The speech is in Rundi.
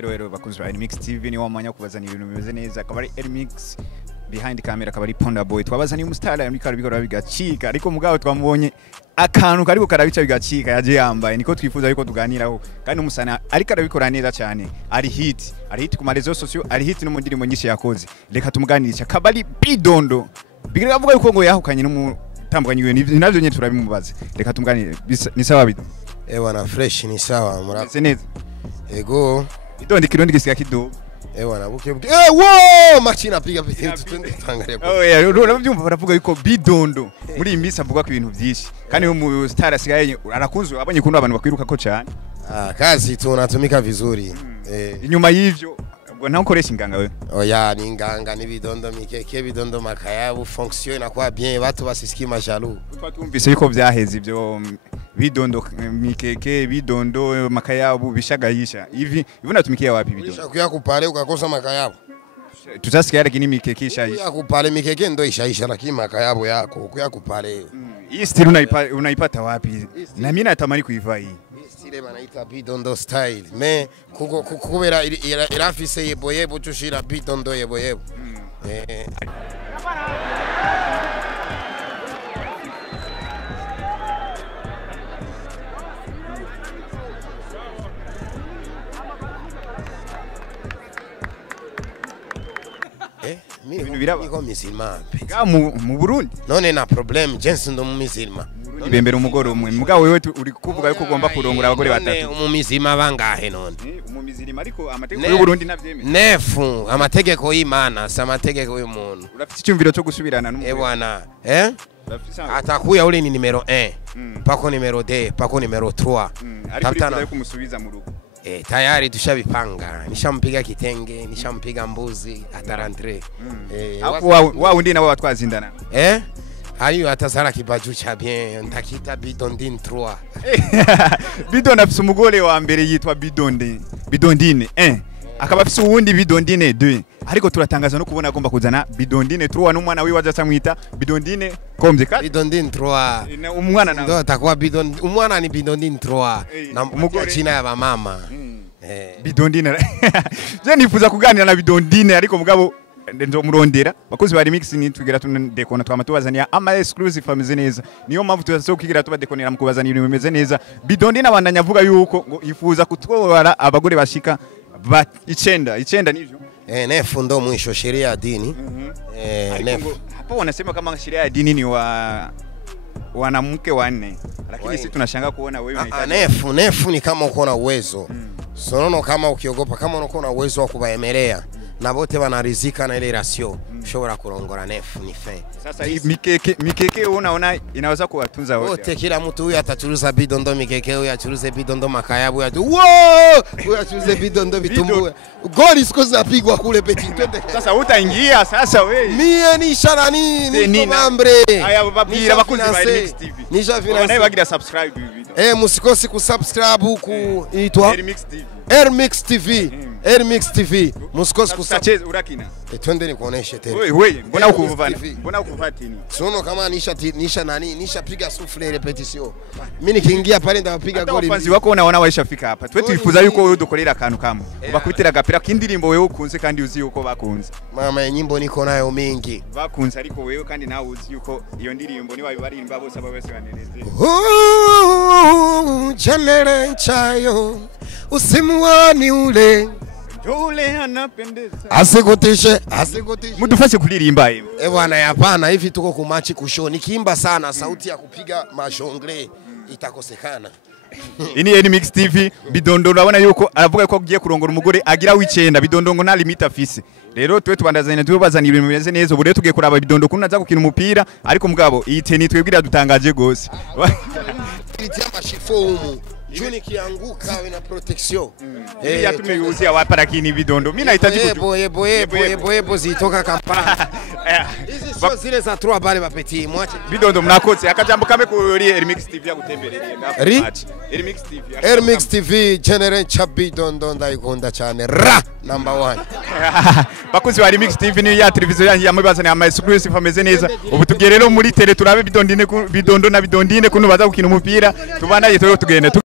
Hello bakunzi ba Remix TV ni wamanya kubazana ibintu bimeze neza akaba ari Remix behind camera akaba ari Ponda Boy twabazaniye umustar muri karabigora bigacika ariko mugabo twamubonye akantu kariko karabica bigacika yaje yambaye niko twifuza yuko tuganiraho kandi umusana ariko arabikora neza cyane ari hit ku marezo sociaux ari hit no mu ndirimbo nyinshi yakoze reka tumuganirisha kabari bidondo bigira avuga yuko ngo yahukanye no mutambukanye ibintu navyo nyine turabimubaza reka tumuganire ni sawa bidondo wana fresh ni sawa murakoze neza ego bidondo kirundi gisiga kido wana buke wo machina piga pitu twende tangalia urabyumva baravuga yuko bidondo muri imisi avuga ku ibintu byinshi kandi mu star asigaye arakunzwe abanye kuno abantu bakwiruka ko cyane kazi tunatumika vizuri inyuma y'ivyo ubwo nta ukoresha inganga we oya ni inganga ni bidondo mikeke bidondo makayabu fonction inakuwa bien watu basisiki majalu twatumvise yuko byaheze ibyo bidondo mikeke bidondo makayabu bishagayisha hivi natumikia wapi bidondo kuya kupale ukakosa makayabu tutasikia lakini mikeke ishaisha kuya kupale mikeke ndo ishaisha lakini makayabu yako kuya kupale hii style unaipata wapi na mimi natamani kuivaa hii style banaita bidondo style me kukubera irafise yeboyebo tushira bidondo yeboyebo niko musulman mu Burundi none na problem jensi ndo musulman ibembera umugoro umwe mugabo wewe uri kuvuga yuko ugomba kurongora abagore batatu umumizima bangahe none umumizima ariko amategeko y'u Burundi navyemeye nefu amategeko y'Imana sa amategeko y'umuntu urafite icyumviro cyo gusubirana n'umugore bwana atakuya ule ni numero 1 pako numero 2 pako numero 3 tapitana kumusubiza mu rugo tayari tushabipanga nishampiga kitenge nishampiga mbuzi atarantre wa undi nabo batwazindana hariyo atasara kibaju cha bien ntakita bidondine 3 bidonda afise umugore wa mbere yitwa bidondine akaba afise uwundi bidondine 2 ariko turatangaza no kubona agomba kuzana bidondine 3 n'umwana wiwe aza samwita bidondine komze ka bidondine 3 umwana na ndo atakuwa bidondine umwana ni bidondine 3 na umugore china ya mama bidondine je nifuza kuganira na bidondine ariko mugabo nzo murondera bakozi ba Remix ni tugira tunadekona twamatubazania ama exclusive ameze neza niyo mpamvu tuzaso kugira tubadekonera mukubazania ibintu bimeze neza bidondine abandanya avuga yuko ngo yifuza kutwara abagore bashika icenda nivyo nefu ndo mwisho sheria ya dini nefu hapo wanasema kama sheria ya dini ni wanamke wanne lakini sisi tunashanga kuona wewe unahitaji nefu ni kama uko na uwezo sonono kama ukiogopa kama uko na uwezo wa kubaemelea na bote banarizika na ile ratio ushobora kurongora nefu ni fe sasa hii mikeke unaona inaweza kuwatunza wote kila mtu huyu atachuruza bidondo mikeke huyu achuruze bidondo makayabu huyu achuruze bidondo vitumbu goli siko zinapigwa kule peti twende sasa utaingia sasa wewe mie ni shara nini mambre haya babira bakunzi ba Remix TV nisha finance na bagira subscribe video musikosi kusubscribe huku itwa Remix TV Remix TV musikosi kusacheza urakina twende nikuoneshe tena wewe mbona ukuvati ni sono kama nisha piga souffle repetition mimi nikiingia pale ndapiga goli wafanzi wako unaona waishafika hapa twe twifuza yuko wewe dukorera akantu kamwe bakubitira gapira kindirimbo wewe ukunze kandi uzi yuko bakunze mama ya nyimbo niko nayo mingi bakunze ariko wewe kandi nawe uzi yuko iyo ndirimbo ni barimba bose ababese baneleze janere chayo usimuani ule anapendeza asikutishe mudufashe kuririmba bwana hapana hivi tuko kumachi kusho nikiimba sana sauti ya kupiga majongle itakosekana ini Remix TV bidondo urabona yuko aravuga ko agiye kurongora umugore agira w'icenda bidondo ngo nta limit afise rero twe tubandazanye tubazana ibintu bimeze neza ubu rero tugiye kuraba bidondo kunaza gukina umupira ariko mugabo iteni twebwira dutangaje gose itiamba shifomu juni kianguka na protection ya tumeuzia wapi lakini bidondo mimi nahitaji yebo zitoka Kampala hizi sio zile za 3 bale bapeti mwache bidondo mnakoze akajambo kame kuri Remix TV ya gutemberereye Remix TV generate chabidondo ndayikunda cyane number 1 bakuzi wa Remix TV ni ya televiziyo yanjye yamubazana ama exclusive ameze neza ubu tugere rero muri tele turabe bidondo na bidondine kuno baza gukina umupira tubana yitoro tugende